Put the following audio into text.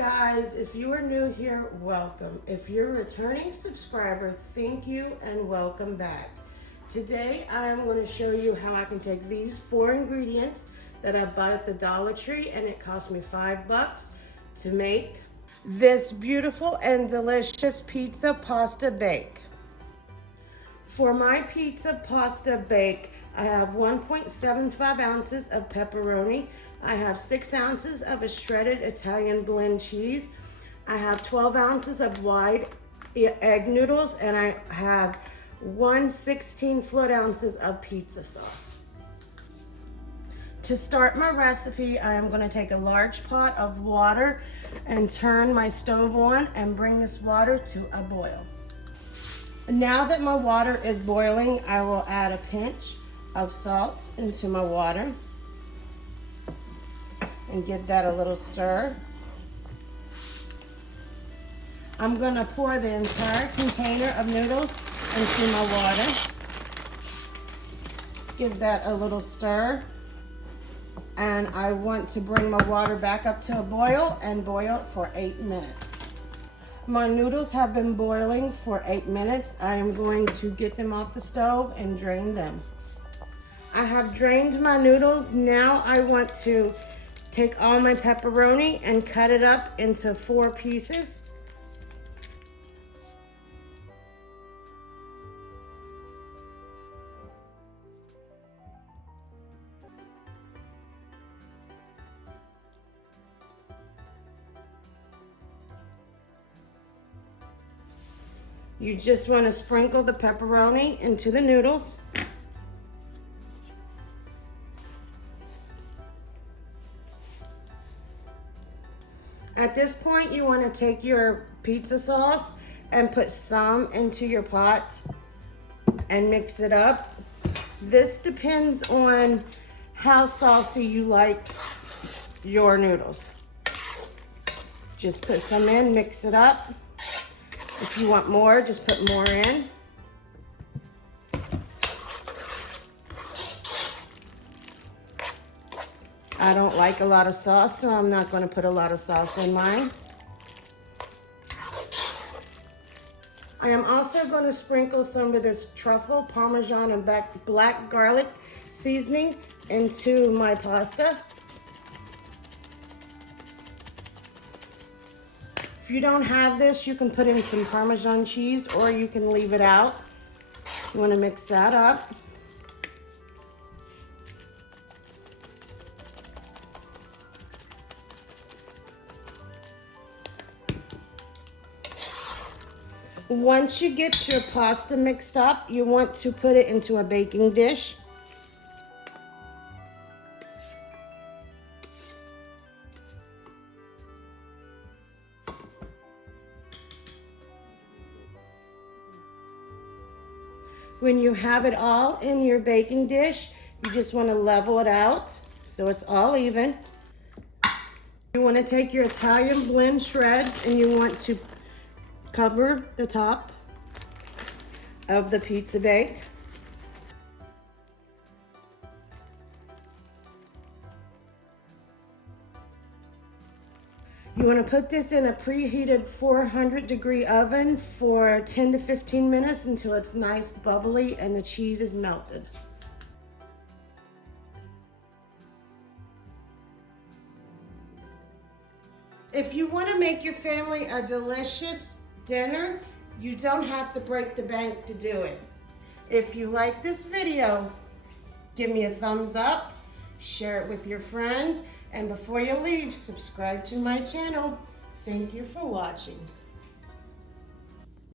guys, if you are new here, welcome. If you're a returning subscriber, thank you and welcome back. Today I am going to show you how I can take these 4 ingredients that I bought at the Dollar Tree, and it cost me $5 to make this beautiful and delicious pizza pasta bake. For my pizza pasta bake, I have 1.75 ounces of pepperoni. I have 6 ounces of a shredded Italian blend cheese. I have 12 ounces of wide egg noodles, and I have 1/16 fluid ounces of pizza sauce. To start my recipe, I am going to take a large pot of water and turn my stove on and bring this water to a boil. Now that my water is boiling, I will add a pinch of salt into my water and give that a little stir. I'm going to pour the entire container of noodles into my water. Give that a little stir. And I want to bring my water back up to a boil and boil it for 8 minutes. My noodles have been boiling for 8 minutes. I am going to get them off the stove and drain them. I have drained my noodles. Now I want to take all my pepperoni and cut it up into 4 pieces. You just want to sprinkle the pepperoni into the noodles. At this point, you want to take your pizza sauce and put some into your pot and mix it up. This depends on how saucy you like your noodles. Just put some in, mix it up. If you want more, just put more in. I don't like a lot of sauce, so I'm not going to put a lot of sauce in mine. I am also going to sprinkle some of this truffle, Parmesan, and black garlic seasoning into my pasta. If you don't have this, you can put in some Parmesan cheese, or you can leave it out. You want to mix that up. Once you get your pasta mixed up, you want to put it into a baking dish. When you have it all in your baking dish, you just want to level it out so it's all even. You want to take your Italian blend shreds and you want to cover the top of the pizza bake. You want to put this in a preheated 400-degree oven for 10 to 15 minutes until it's nice bubbly and the cheese is melted. If you want to make your family a delicious dinner, you don't have to break the bank to do it. If you like this video, give me a thumbs up, share it with your friends, and before you leave, subscribe to my channel. Thank you for watching.